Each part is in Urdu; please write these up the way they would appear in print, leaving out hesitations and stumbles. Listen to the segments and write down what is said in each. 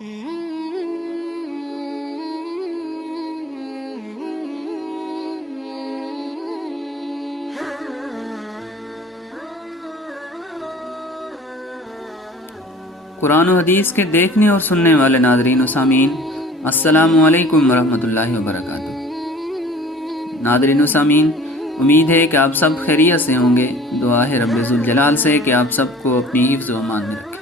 قرآن و حدیث کے دیکھنے اور سننے والے ناظرین و سامعین، السلام علیکم ورحمۃ اللہ وبرکاتہ۔ ناظرین و سامعین، امید ہے کہ آپ سب خیریت سے ہوں گے۔ دعا ہے رب ذوالجلال سے کہ آپ سب کو اپنی حفظ و امان میں رکھے۔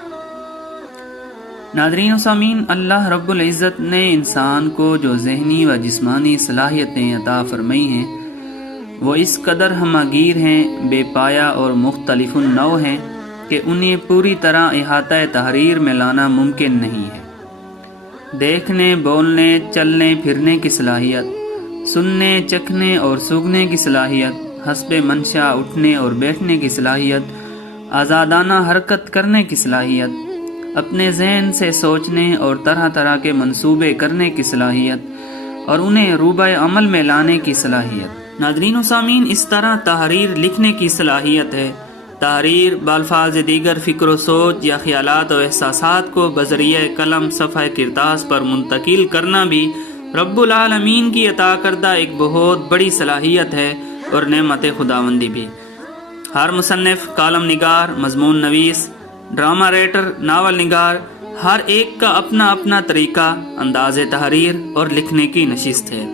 ناظرین و سامعین، اللہ رب العزت نے انسان کو جو ذہنی و جسمانی صلاحیتیں عطا فرمائی ہیں وہ اس قدر ہمہ گیر ہیں، بے پایہ اور مختلف النوع ہیں کہ انہیں پوری طرح احاطہ تحریر میں لانا ممکن نہیں ہے۔ دیکھنے، بولنے، چلنے پھرنے کی صلاحیت، سننے، چکھنے اور سونگھنے کی صلاحیت، حسب منشا اٹھنے اور بیٹھنے کی صلاحیت، آزادانہ حرکت کرنے کی صلاحیت، اپنے ذہن سے سوچنے اور طرح طرح کے منصوبے کرنے کی صلاحیت اور انہیں روبہ عمل میں لانے کی صلاحیت۔ ناظرین و سامعین، اس طرح تحریر لکھنے کی صلاحیت ہے۔ تحریر بالفاظ دیگر فکر و سوچ یا خیالات و احساسات کو بذریعہ قلم صفحہ کرتاس پر منتقل کرنا بھی رب العالمین کی عطا کردہ ایک بہت بڑی صلاحیت ہے اور نعمت خداوندی بھی۔ ہر مصنف، کالم نگار، مضمون نویس، ڈرامہ رائٹر، ناول نگار، ہر ایک کا اپنا اپنا طریقہ، انداز تحریر اور لکھنے کی نشست ہے۔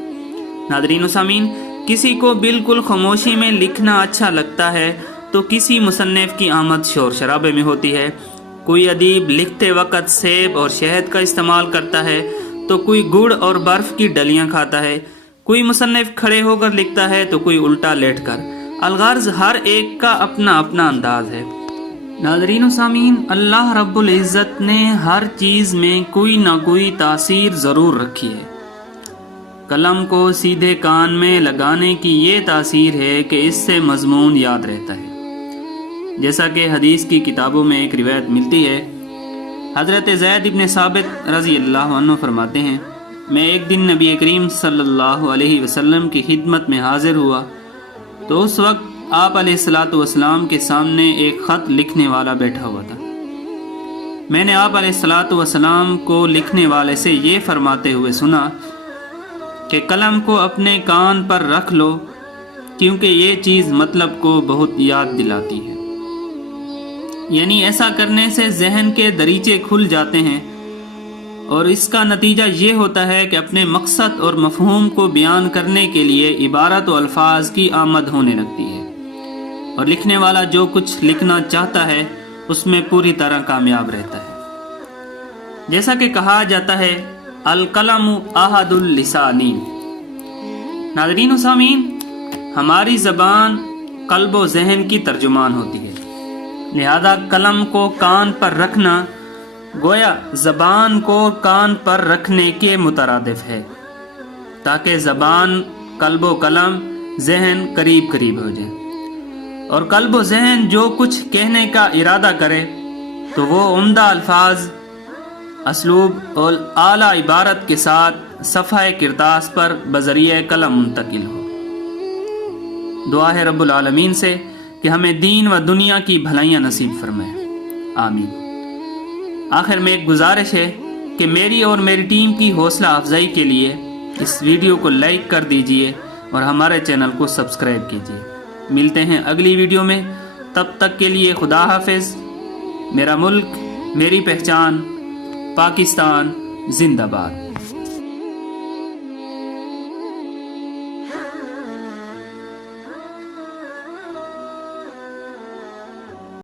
ناظرین و سامعین، کسی کو بالکل خاموشی میں لکھنا اچھا لگتا ہے تو کسی مصنف کی آمد شور شرابے میں ہوتی ہے۔ کوئی ادیب لکھتے وقت سیب اور شہد کا استعمال کرتا ہے تو کوئی گڑ اور برف کی ڈلیاں کھاتا ہے۔ کوئی مصنف کھڑے ہو کر لکھتا ہے تو کوئی الٹا لیٹ کر۔ الغرض ہر ایک کا اپنا اپنا انداز ہے۔ ناظرین و سامعین، اللہ رب العزت نے ہر چیز میں کوئی نہ کوئی تاثیر ضرور رکھی ہے۔ قلم کو سیدھے کان میں لگانے کی یہ تاثیر ہے کہ اس سے مضمون یاد رہتا ہے۔ جیسا کہ حدیث کی کتابوں میں ایک روایت ملتی ہے، حضرت زید بن ثابت رضی اللہ عنہ فرماتے ہیں، میں ایک دن نبی کریم صلی اللہ علیہ وسلم کی خدمت میں حاضر ہوا تو اس وقت آپ علیہ الصلاۃ والسلام کے سامنے ایک خط لکھنے والا بیٹھا ہوا تھا۔ میں نے آپ علیہ الصلاۃ والسلام کو لکھنے والے سے یہ فرماتے ہوئے سنا کہ قلم کو اپنے کان پر رکھ لو کیونکہ یہ چیز مطلب کو بہت یاد دلاتی ہے۔ یعنی ایسا کرنے سے ذہن کے دریچے کھل جاتے ہیں اور اس کا نتیجہ یہ ہوتا ہے کہ اپنے مقصد اور مفہوم کو بیان کرنے کے لیے عبارت و الفاظ کی آمد ہونے لگتی ہے اور لکھنے والا جو کچھ لکھنا چاہتا ہے اس میں پوری طرح کامیاب رہتا ہے۔ جیسا کہ کہا جاتا ہے، القلم احد اللسانین۔ ناظرین و سامعین، ہماری زبان قلب و ذہن کی ترجمان ہوتی ہے، لہذا قلم کو کان پر رکھنا گویا زبان کو کان پر رکھنے کے مترادف ہے، تاکہ زبان، قلب و قلم، ذہن قریب قریب ہو جائے اور قلب و ذہن جو کچھ کہنے کا ارادہ کرے تو وہ عمدہ الفاظ، اسلوب اور اعلیٰ عبارت کے ساتھ صفحہ کرتاس پر بذریعہ قلم منتقل ہو۔ دعا ہے رب العالمین سے کہ ہمیں دین و دنیا کی بھلائیاں نصیب فرمائے، آمین۔ آخر میں ایک گزارش ہے کہ میری اور میری ٹیم کی حوصلہ افزائی کے لیے اس ویڈیو کو لائک کر دیجئے اور ہمارے چینل کو سبسکرائب کیجئے۔ ملتے ہیں اگلی ویڈیو میں، تب تک کے لیے خدا حافظ۔ میرا ملک، میری پہچان، پاکستان زندہ باد۔